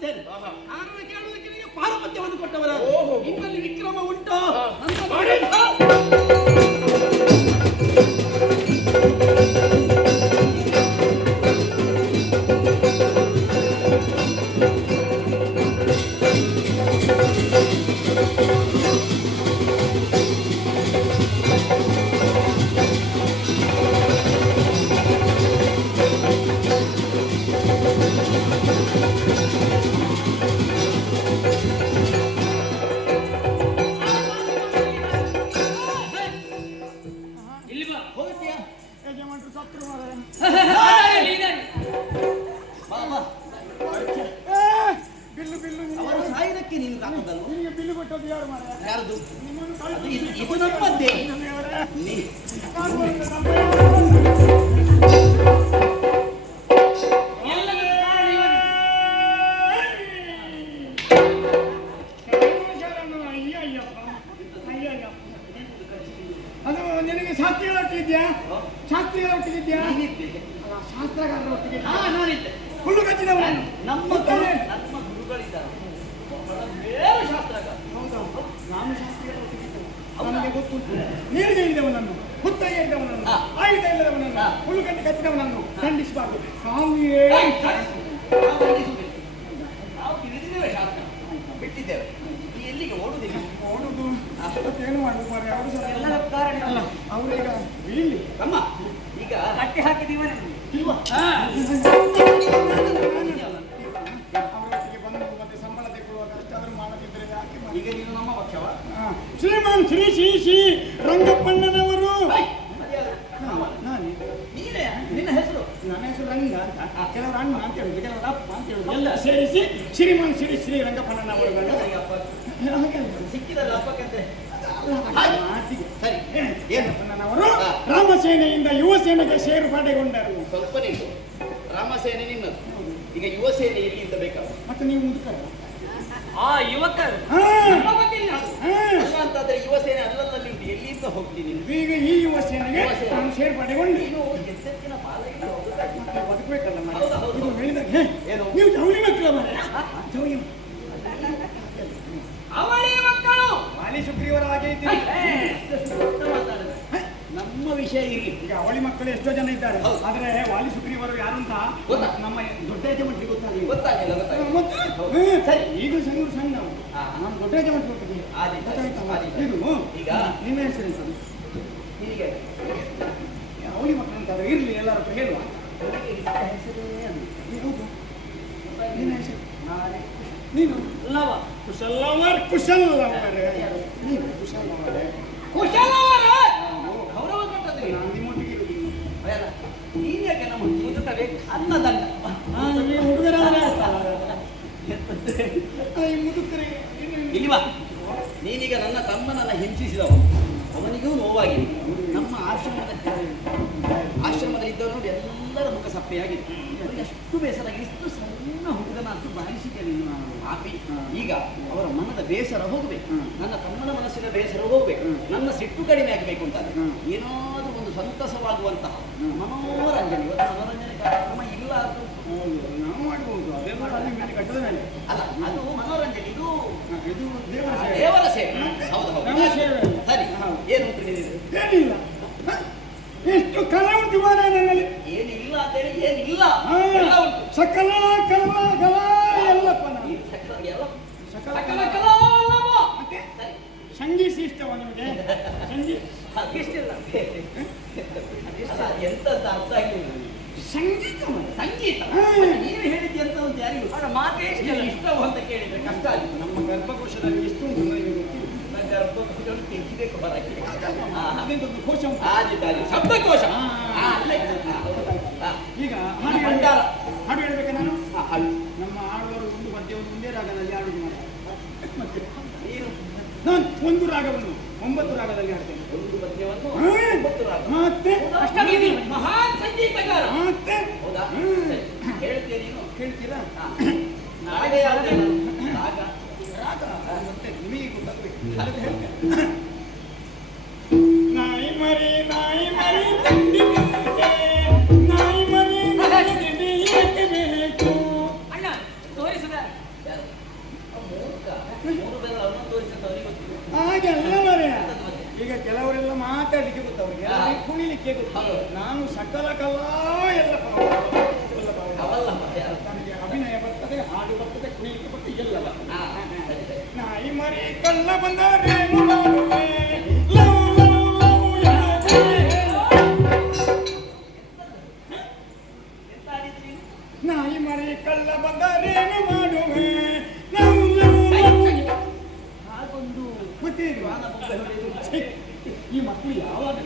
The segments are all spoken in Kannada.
ಬಂದಿದ್ದೇನೆ. ಕಾರಣ ಕೇಳುವುದಕ್ಕೆ ನಿಮಗೆ ಪಾರಪತ್ಯವನ್ನು ಕೊಟ್ಟವರ ನಿಮ್ಮಲ್ಲಿ ವಿಕ್ರಮ ಉಂಟು. ಅವರು ಸಾಯುವುದಕ್ಕೆ ನೀನು ಕಾಕದಲ್ಲ. ಬಿಲ್ಲು ಕೊಟ್ಟದ್ದು ಯಾರು? ಯಾರದು? ಇದು ನಮ್ಮದ್ದೇ. ಅದು ನಿನಗೆ ಶಾಸ್ತ್ರಿಗಳ ಒಟ್ಟಿಗಿದ್ಯಾ? ಶಾಸ್ತ್ರಿಗಳ ಒಟ್ಟಿಗಿದ್ಯಾ? ಶಾಸ್ತ್ರಗಾರರ ಒಟ್ಟಿಗೆ ಹುಲ್ಲು ಕಚ್ಚಿದವ ನಮ್ಮ ಗುರುಗಳಿದ್ದಾರೆ. ನಾನು ಶಾಸ್ತ್ರಿಗಳ ಒಟ್ಟಿಗಿದ್ದೆ. ನನಗೆ ಗೊತ್ತುಂಟು. ನೀರಿಗೆ ಇದ್ದವನನ್ನು, ಹುತ್ತ ಇದ್ದವನನ್ನು, ಆಯುಧ ಇಲ್ಲದವನನ್ನು, ಹುಲ್ಲು ಕಟ್ಟಿ ಕಚ್ಚಿದವನನ್ನು ಖಂಡಿಸಬಾರ್ದು. ಸ್ವಾಮಿಯೇ ನಾವು ತಿಳಿದಿದ್ದೇವೆ, ಶಾಸ್ತ್ರ ಬಿಟ್ಟಿದ್ದೇವೆ. ಎಲ್ಲಿಗೆ ಓಡುದಿಲ್ಲ? ಓಡುದು ಏನು ಮಾಡುದು ಮಾರೆ? ಅವರು ಸಹ ಎಲ್ಲ ಕಾರಣ ಅಲ್ಲ. ಅವರೀಗ ಇಲ್ಲಿ ಅಮ್ಮ ಈಗ ಕಟ್ಟಿ ಹಾಕಿದೀವ ಇಲ್ವಾ? ಅವರೊಟ್ಟಿಗೆ ಬಂದು ಮತ್ತೆ ಸಂಬಳ ತೆಗೊಳ್ಳುವಾಗ ಅಷ್ಟಾದ್ರೂ ಮಾಡದಿದ್ದರೆ ಯಾಕೆ? ಈಗ ನೀನು ನಮ್ಮ ಪಕ್ಷವ? ಶ್ರೀಮಾನ್ ಶ್ರೀ ಶ್ರೀ ಶ್ರೀ ರಂಗಪ್ಪಣ್ಣನವರು. ನೀನೇ? ನಿನ್ನ ಹೆಸರು? ನನ್ನ ಹೆಸರು ರಂಗ ಅಂತ. ಕೆಲವರು ಅಣ್ಣ ಅಂತ ಹೇಳುದು, ಕೆಲವರು ಅಪ್ಪ ಅಂತ ಹೇಳುದು. ಎಲ್ಲ ಸೇರಿಸಿ ಶ್ರೀಮಾನ್ ಶ್ರೀ ಶ್ರೀ ರಂಗಪ್ಪಣ್ಣನವರು. ಸಿಕ್ಕಿದಲ್ಲ ಅಪ್ಪಕ್ಕಂತೆ. ಸರಿ, ಏನು ಅವರು ರಾಮಸೇನೆಯಿಂದ ಯುವ ಸೇನೆಗೆ ಸೇರ್ಪಡೆಗೊಂಡರು. ಸ್ವಲ್ಪ ನಿಂತು. ರಾಮಸೇನೆ ನಿನ್ನದು, ಈಗ ಯುವ ಸೇನೆ ಎಲ್ಲಿಂದ ಬೇಕಾದ? ಮತ್ತೆ ನೀವು ಮುದುಕರ ಯುವಕರು ಅಂತಾದ್ರೆ ಯುವ ಸೇನೆ ಅಲ್ಲಲ್ಲಿ ಉಂಟು. ಎಲ್ಲಿಂದ ಹೋಗ್ತೀನಿ? ಈಗ ಈ ಯುವ ಸೇನೆಗೆ ನಾನು ಸೇರ್ಪಡೆಗೊಂಡು ನೀನು ಎಚ್ಚರಿಕೆನ ಪಾಲನೆ ಬದುಕಬೇಕಲ್ಲ ಮನೆ. ಹೌದು. ಇದು ಹೇಳಿದಾಗ ಏನು? ನೀವು ಜವಳಿ ಮಕ್ಕಳ ಮನೆ. ಜವಳಿ ಅವಳಿ ಮಕ್ಕಳು ವಾಲಿ ಸುಗ್ರೀವರ ಹಾಗೆ ಇದ್ದೀರಿ. ನಮ್ಮ ವಿಷಯ ಇರಲಿ. ಈಗ ಅವಳಿ ಮಕ್ಕಳು ಎಷ್ಟೋ ಜನ ಇದ್ದಾರೆ, ಆದ್ರೆ ವಾಲಿ ಸುಗ್ರೀವರು ಯಾರು ಅಂತ ನಮ್ಮ ದೊಡ್ಡ ಯಜಮಾನ್ರಿಗೆ ಗೊತ್ತಾಗಲಿಲ್ಲ. ಗೊತ್ತಾಗಿಲ್ಲ. ಸರಿ, ಈಗ ಸಣ್ಣ ಸಣ್ಣ ನಮ್ಮ ದೊಡ್ಡ ಯಜಮಾನ್ರಿಗೆ ಗೊತ್ತಾಗಲಿಲ್ಲ. ಇದು ಈಗ ನಿಮ್ಮ ಹೆಸರು ಸರ್ ಹೀಗೆ ಅವಳಿ ಮಕ್ಕಳು ಅಂತಾರೆ. ಇರ್ಲಿ, ಎಲ್ಲರೂ ಹೇಳುವ ಹೆಸರೇ ಹೌದು. ನಿನ್ನ ಹೆಸರು ನೀನು ಲವ ಕುಶಲವರ್. ಕುಶಲವರೇ ನೀನು ಕುಶಲವರೇ. ಕುಶಲವರ ಗೌರವ ಕೊಟ್ಟದ್ದು ನಾನು ನಿಮ್ಮೊಟ್ಟಿಗೆ ಇರುವುದಿಲ್ಲ. ನೀನ್ ಯಾಕೆ ನಮ್ಮ ಮುದುಕವೇ ಅನ್ನದಂಡ ಹುಡುಗರಾದ್ರೆ ಮುದುಕರೇ ಇಲ್ವಾ? ನೀನೀಗ ನನ್ನ ತಮ್ಮನನ್ನ ಹಿಂಸಿಸಿದವ, ಅವನಿಗೂ ನೋವಾಗಿದೆ. ನಮ್ಮ ಆಶ್ರಮದಲ್ಲಿ ಇದ್ದವರು ನೋಡಿ ಎಲ್ಲರ ಮುಖ ಸಪ್ಪೆಯಾಗಿದೆ. ಎಷ್ಟು ಬೇಸರ, ಇಷ್ಟು ಸಣ್ಣ ಹುಡುಗನಂತೂ ಬಾರಿಸಿದೆ ನೀನು ಹಾಕಿ. ಈಗ ಅವರ ಮನದ ಬೇಸರ ಹೋಗಬೇಕು, ನನ್ನ ತಮ್ಮನ ಮನಸ್ಸಿನ ಬೇಸರ ಹೋಗ್ಬೇಕು, ನನ್ನ ಸಿಟ್ಟು ಕಡಿಮೆ ಆಗಬೇಕು ಅಂತ ಏನಾದರೂ ಒಂದು ಸಂತಸವಾಗುವಂತಹ ಮನೋರಂಜನೆ. ಇವತ್ತು ಮನೋರಂಜನೆ ಕಾರ್ಯಕ್ರಮ ಇಲ್ಲ ಅದು ನಾವು ಮಾಡ್ಬೋದು. ಅದೆಲ್ಲ ಅಲ್ಲಿ ಮೇಲೆ ಕಟ್ಟದ ಮೇಲೆ ಅಲ್ಲ, ಅದು ಮನೋರಂಜನೆ. ಇದು ಇದು ದೇವರ ದೇವರ ಸೇವೆ. ಹೌದು ಹೌದು. ನಮ್ಮ ಸೇವೆ. ಸರಿ, ಏನು ಉಂಟು ನಿನ್ನಿದು? ಏನಿಲ್ಲ. ಎಷ್ಟು ಕಲೆ ಉಂಟು ಮಾರ ನನ್ನಲ್ಲಿ. ಏನಿಲ್ಲ ಅಂತೇಳಿ ಏನಿಲ್ಲ, ಎಲ್ಲ ಉಂಟು. ಸಕಲ ಕಲ ಕಲ ಎಲ್ಲಪ್ಪ ನಾನು. ಸಕಲ ಸಕಲ ಕಲ ಮತ್ತೆ ಸರಿ. ಸಂಗೀತ ಇಷ್ಟವ ನಿಮಗೆ? ಸಂಗೀತ ಇಷ್ಟಿಲ್ಲ. ಎಂತಂತ ಅರ್ಥ ಆಗಿಲ್ಲ. ಸಂಗೀತ ಸಂಗೀತ ನೀನು ಹೇಳಿದ್ದೆ ಅಂತ ಒಂದು ಯಾರಿಗೂ ಮಾತೇ ಇಷ್ಟವು ಅಂತ ಕೇಳಿದ್ರೆ ಕಷ್ಟ ಆಗಿತ್ತು. ನಮ್ಮ ಗರ್ಭಕೋಶದಲ್ಲಿ ಎಷ್ಟು ಉಂಟು ನನಗೆ ಗೊತ್ತಿಲ್ಲ. ಗರ್ಭಕೋಶಗಳು ತೆಗಿಬೇಕು ಹೊರಗೆ. ಅದೊಂದು ಕೋಶ ಉಂಟು. ಆದಿದ್ದಾರಿ ಶಬ್ದಕೋಶ. ಈಗ ಭಂಡಾರ ಹಾಡು ಹೇಳ್ಬೇಕಾ ನಾನು? ಹಾಡು. ನಮ್ಮ ಆಡುವರು ಒಂದು ಪದ್ಯವನ್ನು ಒಂದೇ ರಾಗದಲ್ಲಿ ಆಡುದು ಮಾಡಿ. ಮತ್ತೆ ನೀನು ನಾನು ಒಂದು ರಾಗವನ್ನು 9 ರಾಗದಲ್ಲಿ ಹಾಡ್ತೇನೆ. ಒಂದು ಪದ್ಯವನ್ನು 9 ರಾಗ. ಮತ್ತೆ ಮಹಾನ್ ಸಂಗೀತಗಾರ. ಮತ್ತೆ ಹೌದಾ? ಹೇಳ್ತೀಯ ನೀನು? ಕೇಳ್ತೀರಾ? ರಾಗ ಯಾವುದು? ರಾಗ ರಾಗ ಮತ್ತೆ ನಿಮಗೆ ಗೊತ್ತಾಗಬೇಕು. ನಾಯಿ ಮರಿ ತಂದಿ ನಾಯಿ ಮರಿ ಬೇಕು. ಅಣ್ಣ ತೋರಿಸಿದ ಅದಕ್ಕೆ ಗೊತ್ತು ಹೌದು. ನಾನು ಸಕಲ ಕಲಾ ಎಲ್ಲ ಅವಲ್ಲ ನನಗೆ ಅಭಿನಯ ಬರ್ತದೆ, ಹಾಡು ಬರ್ತದೆ, ಕುಣಿಲಿಕ್ಕೆ ಬರ್ತದೆ, ಎಲ್ಲ ಬರ್ತದೆ. ಸರಿ ಸರಿ. ನಾಯಿ ಮರಿ ಕಳ್ಳ ಬಂದರೇನು ಮಾಡುವೆ? ಲವ್ ಲವ್ ಲವ್ ಎನ್ನಬೇಡಿ. ನಾಯಿ ಮರಿ ಕಳ್ಳ ಬಂದರೇನು ಮಾಡುವೆ? Love love love. ಹಾಗೊಂದು ಮತ್ತೆ ಇದು? ವಾನ ಬೊಬ್ಬೆ ಹೊಡೆಯುವುದು. ಛೆ, ಈ ಮಕ್ಕಳು ಯಾವಾಗ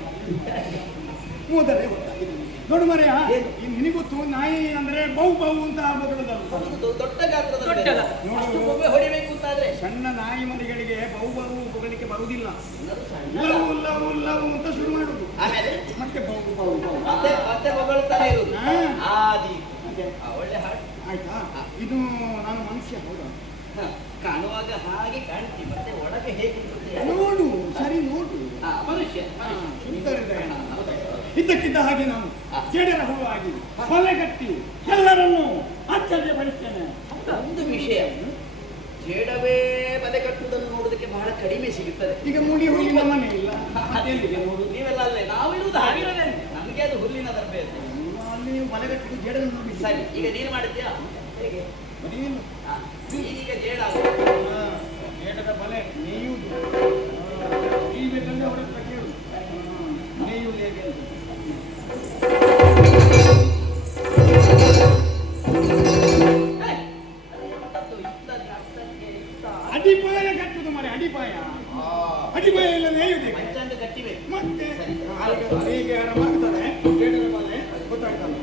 ಮೂದಲೇ ಗೊತ್ತಾಗಿದೆ ನೋಡು ಮರೆಯ. ಏನು? ನಿನಗೊತ್ತು ನಾಯಿ ಅಂದ್ರೆ ಬೌ ಬೌ ಅಂತ ಬಗಳದಲ್ಲ. ಒಂದು ದೊಡ್ಡ ಗಾತ್ರದ ದೊಡ್ಡ. ನೋಡು. ಅಷ್ಟು ಬೊಬ್ಬೆ ಹೊಡಿಬೇಕು ಅಂತಾದ್ರೆ ಸಣ್ಣ ನಾಯಿ ಮರಿಗಳಿಗೆ ಬೌ ಬೌ ಬೊಗಲಿಕ್ಕೆ ಬರುವುದಿಲ್ಲ. ಎಲ್ಲರೂ ಸಣ್ಣ. ಲವ್ ಲವ್ ಲವ್ ಅಂತ ಶುರು ಮಾಡುದು, ಆಮೇಲೆ ಮತ್ತೆ ಬೌ ಬೌ ಬೌ. ಮತ್ತೆ ಮತ್ತೆ ಹೊಗಳ್ತಾನೆ ಇರುವುದು. ಹಾ. ಆದಿ ಅದೇ. ಒಳ್ಳೆ ಹಾಡು. ಆಯ್ತಾ? ಇದು ನಾನು ಮನುಷ್ಯ ಹೌದಾ? ಹ, ಕಾಣುವಾಗ ಹಾಗೆ ಕಾಣ್ತಿ, ಮತ್ತೆ ಒಳಗೆ ಹೇಗೆ ಇರುತ್ತೆ? ನೋಡು, ಸರಿ ನೋಡು. ಮನುಷ್ಯ ಹಾ, ಮನುಷ್ಯ. ಸುಂದರ ಹೃದಯ. ಹಾ, ಹೌದಾ? ಇದ್ದಕ್ಕಿದ್ದ ಹಾಗೆ ನಾನು ಹಾ. ಜೇಡರ ಹೂವಾಗಿ ಹೊಲೆಗಟ್ಟಿ ಎಲ್ಲರನ್ನೂ ಆಶ್ಚರ್ಯಪಡಿಸ್ತೇನೆ. ಒಂದು ವಿಷಯ, ಜೇಡವೇ ಬಲೆ ಕಟ್ಟುವುದನ್ನು ನೋಡುವುದಕ್ಕೆ ಬಹಳ ಕಡಿಮೆ ಸಿಗುತ್ತದೆ. ಈಗ ಮುಡಿ ಹುಲ್ಲಿನ ಮನೆ ಇಲ್ಲ, ಮತ್ತೆಲ್ಲಿದೆ ನೋಡು. ನೀವೆಲ್ಲ ಅಲ್ಲೇ, ನಾವಿರುವುದು ಹಾಗೆ. ನಾವಿರೋದೇ. ನಮಗೆ ಅದು ಹುಲ್ಲಿನ ತರಬೇತಿ. ಅಲ್ಲಿ ಮಲೆಗಟ್ಟಿದ್ದು ಜೇಡನ್ನು ನೋಡಿ. ಸರಿ, ಈಗ ನೀನು ಮಾಡಿದ್ಯಾ? ಹೇಗೆ? ಮನೆಯನ್ನು ಹಾ, ಈಗ ಜೇಡ ಜೇಡದ ಬಲೆ ನೇಯುವುದು. ಈ ಬೇಕಂದ್ರೆ ಅವರ ಹತ್ರ ಕೇಳು. ನೇಯುವುದು ಹೇಗೆ ಅಂತ. ಅಡಿಪಾಯ ಕಟ್ಟುದು ಮರೆ, ಅಡಿಪಾಯ. ಅಡಿಪಾಯ ಇಲ್ಲ ನೇಯುವುದೇ. ಪಂಚಾಂಗ ಕಟ್ಟಿವೆ. ಮತ್ತೆ ಸರಿ. ಹೀಗೆ ಆರಾಮಾಗ್ತದೆ ಜೇಡದ ಬಲೆ ಗೊತ್ತಾಗ್ತದೆ.